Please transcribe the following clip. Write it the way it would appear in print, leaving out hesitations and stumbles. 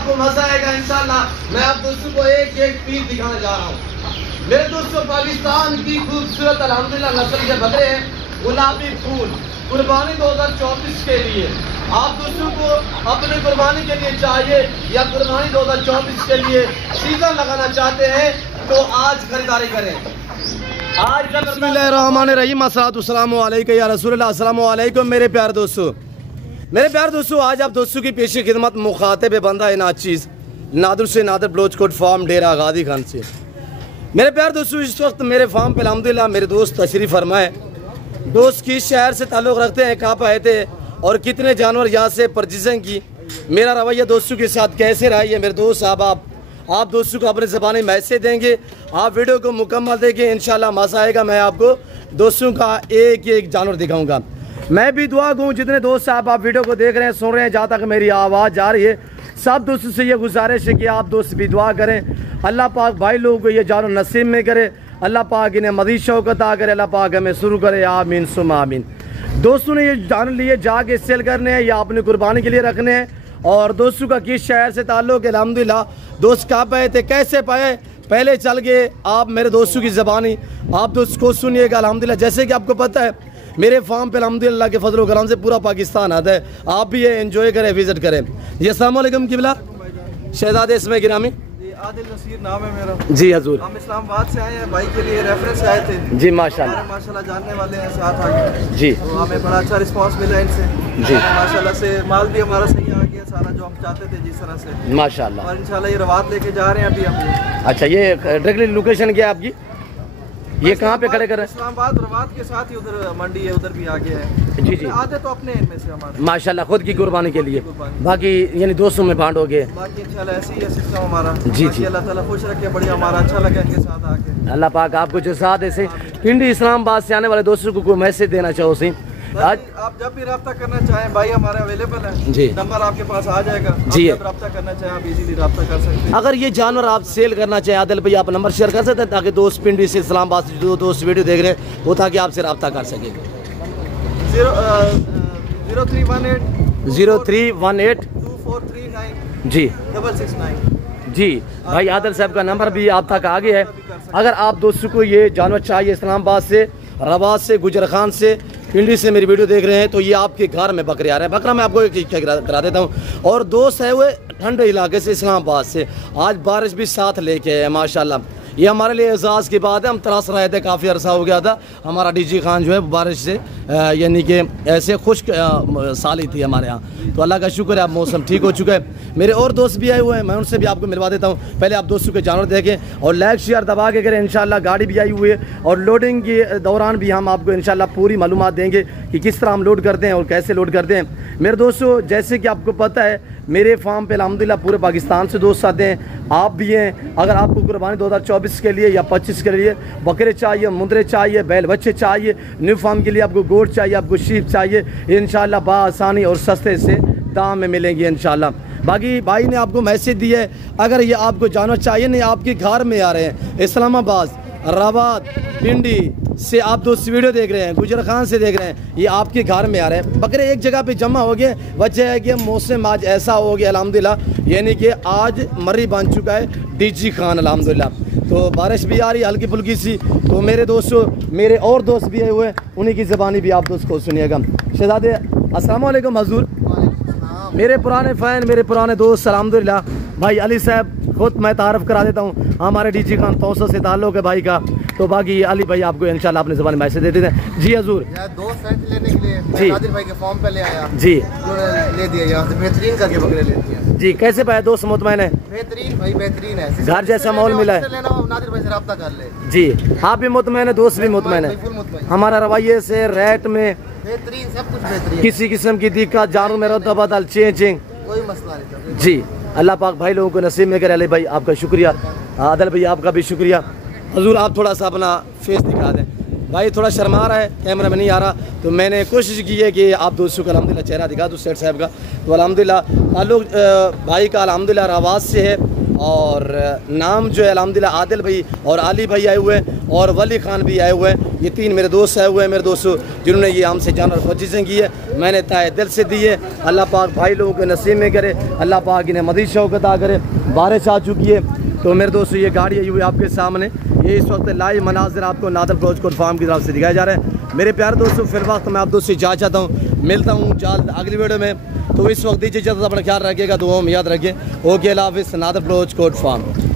आपको मजा आएगा इंशाल्लाह। मैं आप दोस्तों को एक एक पीस दिखाने जा रहा हूँ। मेरे दोस्तों, पाकिस्तान की खूबसूरत अल्हम्दुलिल्लाह नस्ल के बकरे हैं, गुलाबी फूल, कुर्बानी 2024 के लिए। आप दोस्तों को अपने कुर्बानी के लिए चाहिए या कुर्बानी 2024 के लिए सीजन लगाना चाहते हैं तो आज खरीदारी करें। आज बिस्मिल्लाहिर्रहमानिर्रहीम, अस्सलाम वालेकुम या रसूलल्लाह, अस्सलाम वालेकुम मेरे प्यारे दोस्तों, आज आप दोस्तों की पेशी खिदमत मुखातिब बंदा है नाचीज़ नादर से नादर ब्लोचकोट फार्म डेरा गादी खान से। मेरे प्यारे दोस्तों, इस वक्त मेरे फार्म पे अल्हम्दुलिल्लाह मेरे दोस्त तशरीफ़ फरमाए। दोस्त किस शहर से ताल्लुक़ रखते हैं, कहाँ पर आए थे और कितने जानवर यहाँ से परचेजिंग की, मेरा रवैया दोस्तों के साथ कैसे रहा, ये मेरे दोस्त साहब आप दोस्तों को अपने ज़बानी मैसेज देंगे। आप वीडियो को मुकम्मल देखें, इंशाल्लाह मज़ा आएगा। मैं आपको दोस्तों का एक एक जानवर दिखाऊंगा। मैं भी दुआ दूँ जितने दोस्त साहब आप वीडियो को देख रहे हैं, सुन रहे हैं, जहाँ तक मेरी आवाज़ जा रही है, सब दोस्तों से ये गुजारिश है कि आप दोस्त भी दुआ करें। अल्लाह पाक भाई लोगों को ये जानवर नसीब में करे, अल्लाह पाक इन्हें मज़ीद शौकत आ करे, अल्लाह पाक हमें शुरू करे, आमीन सुम आमीन। दोस्तों ने ये जानवर लिए जाके सेल करने हैं या अपनी कुर्बानी के लिए रखने हैं। और दोस्तों का किस शहर से ताल्लुक़ है, अल्हम्दुलिल्लाह दोस्त कहाँ पाए थे, कैसे पाए, पहले चल गए आप मेरे दोस्तों की ज़बानी आप दोस्त को सुनिएगा। अल्हम्दुलिल्लाह जैसे कि आपको पता है मेरे फार्म पे अल्हम्दुलिल्लाह के फजल करम से पूरा पाकिस्तान आता है, आप भी ये एंजॉय करें, विज़िट करें। जी अस्सलाम वालेकुम किबला, शहजादे इसमें गिरामी आदिल नसीर नाम है मेरा। जी हजूर, हम इस्लामाबाद से आए हैं, भाई के लिए रेफरेंस आए थे जी माशाल्लाह माशाल्लाह, जानने वाले हैं साथ आगे जी, तो हमें बड़ा अच्छा रिस्पांस मिला इनसे जी माशाल्लाह से। माल भी हमारा सही आ गया, सारा जो हम चाहते थे जिस तरह से माशाल्लाह। और इंशाल्लाह ये रवात लेके जा रहे हैं अभी हम। अच्छा, ये डायरेक्टली लोकेशन क्या है आपकी, ये कहाँ पे खड़े कर रहे हैं? इस्लामाबाद रवात के साथ ही उधर मंडी है, उधर भी आगे है। जी जी, आते तो अपने इनमें से हमारे माशाल्लाह खुद की कुर्बानी के लिए, बाकी यानी दोस्तों में बांटोगे। बाकी इंशाल्लाह ऐसे ही है सिस्टम हमारा। जी जी, अल्लाह ताला खुश रखे, बढ़िया हमारा अच्छा लगा इनके साथ आके। अल्लाह पाक आपको जो साथ ऐसे पिंडी इस्लामाबाद से आने वाले दोस्तों को कोई मैसेज देना चाहो सी आज? आप जब भी रब्ता करना चाहें भाई हमारे अवेलेबल है जी, नंबर आपके पास आ जाएगा जी। जब रब्ता करना चाहें आप इजीली रब्ता कर सकते हैं। अगर ये जानवर आप सेल करना चाहें आदिल भाई, आप नंबर शेयर कर सकते हैं ताकि दोस्त पिंडी से इस्लामाबाद से जो दोस्त वीडियो देख रहे हैं वो ताकि आपसे रब्ता कर सके। 0318 0318 2439 जी 669 जी, भाई आदिल साहब का नंबर भी आप तक आ गया है। अगर आप दोस्तों को ये जानवर चाहिए इस्लामाबाद से, रवात से, गुजर खान से, पिंडी से मेरी वीडियो देख रहे हैं तो ये आपके घर में बकरे आ रहे हैं। बकरा मैं आपको एक करा देता हूँ। और दोस्त है वो ठंडे इलाके से इस्लामाबाद से, आज बारिश भी साथ लेके आए माशाल्लाह। ये हमारे लिए एजाज़ की बात है, हम तरस रहे थे, काफ़ी अरसा हो गया था। हमारा डीजी खान जो है बारिश से यानी कि ऐसे खुश्क साली थी हमारे यहाँ, तो अल्लाह का शुक्र है अब मौसम ठीक हो चुका है। मेरे और दोस्त भी आए हुए हैं, मैं उनसे भी आपको मिलवा देता हूँ। पहले आप दोस्तों के जानवर देखें और लाइक शेयर दबा के करें। इंशाल्लाह गाड़ी भी आई हुई है और लोडिंग के दौरान भी हम आपको इंशाल्लाह पूरी मालूमात देंगे कि किस तरह हम लोड करते हैं और कैसे लोड करते हैं। मेरे दोस्तों जैसे कि आपको पता है मेरे फार्म पे अल्हम्दुलिल्लाह पूरे पाकिस्तान से दोस्त आते हैं, आप भी हैं। अगर आपको कुर्बानी 2024 के लिए या 25 के लिए बकरे चाहिए, मुंदरे चाहिए, बैल बच्चे चाहिए, न्यू फार्म के लिए आपको गोट चाहिए, आपको शीप चाहिए, इंशाल्लाह बाआसानी और सस्ते से दाम में मिलेंगे इंशाल्लाह। बाकी भाई ने आपको मैसेज दिया है, अगर ये आपको जानवर चाहिए नहीं, आपके घर में आ रहे हैं, इस्लामाबाद, रवात, पिंडी से आप दोस्त वीडियो देख रहे हैं, गुजर खान से देख रहे हैं, ये आपके घर में आ रहे हैं, बकरे एक जगह पे जमा हो गए। वजह है कि मौसम आज ऐसा हो गया अल्हम्दुलिल्लाह, यानी कि आज मर्री बन चुका है डीजी खान अल्हम्दुलिल्लाह, तो बारिश भी आ रही है हल्की फुल्की सी। तो मेरे दोस्तों, मेरे और दोस्त भी आए हुए हैं, उन्हीं की ज़बानी भी आप दोस्त को सुनिएगा। शहजादे अस्सलाम वालेकुम हजूर, मेरे पुराने फ़ैन, मेरे पुराने दोस्त अल्हम्दुलिल्लाह। भाई अली साहब खुद मैं तारफ़ करा देता हूँ, हमारे डीजी खान तौसा से ताल्लुक़ है भाई का। तो बाकी अली भाई आपको इंशाल्लाह अपने ज़बान मैसेज देते थे। जी हजूर, दोस्त लेने के लिए जी आदिल भाई के फॉर्म पे ले आया जी, ले दिया यहाँ से, बेहतरीन करके बकरे ले दिया जी। कैसे पाया दोस्त, मुतमैन है? बेहतरीन भाई, बेहतरीन है, घर जैसा माहौल मिला है नादिर भाई से रब्ता कर ले जी। आप भी मुतमैन है, दोस्त भी मुतमैन है। हमारा रवैये से, रेट में बेहतरीन, सब कुछ बेहतरीन, किसी किस्म की दिक्कत, जानवर में रद्द बदल, चेंजिंग, कोई मसला नहीं जी। अल्लाह पाक भाई लोगों को नसीब में करे। अली भाई आपका शुक्रिया, आदिल भाई आपका भी शुक्रिया। हजूर आप थोड़ा सा अपना फेस दिखा दें। भाई थोड़ा शर्मा रहा है, कैमरा में नहीं आ रहा, तो मैंने कोशिश की है कि आप दोस्तों का अल्हम्दुलिल्लाह चेहरा दिखा दूँ सेठ साहब का। तो अल्हम्दुलिल्लाह ताल्लुक़ भाई का अल्हम्दुलिल्लाह रवात से है और नाम जो है अल्हम्दुलिल्लाह आदिल भाई और अली भाई आए हुए हैं और वली खान भी आए हुए हैं। ये 3 मेरे दोस्त है हुए हैं, मेरे दोस्त जिन्होंने ये हमसे जानवर परचेजिंग की है, मैंने तय दिल से दी है। अल्लाह पाक भाई लोगों के नसीब में करे, अल्लाह पाक इन्हें मज़ीद शौक़ अता करे। बारिश आ चुकी है तो मेरे दोस्तों ये गाड़ी है हुई आपके सामने, ये इस वक्त लाइव मनाजिर आपको नादर क्लोज कोट फार्म की तरफ से दिखाए जा रहे हैं। मेरे प्यारे दोस्तों फिर वक्त मैं आप दोस्तों से जा चाहता हूँ, मिलता हूँ जल्द अगली वीडियो में। तो इस वक्त दीजिए इजाज़त, अपना ख्याल रखिएगा, दुआओं में याद रखिए। ओके, अल्लाह हाफ़िज़, नादर क्लोज कोट फार्म।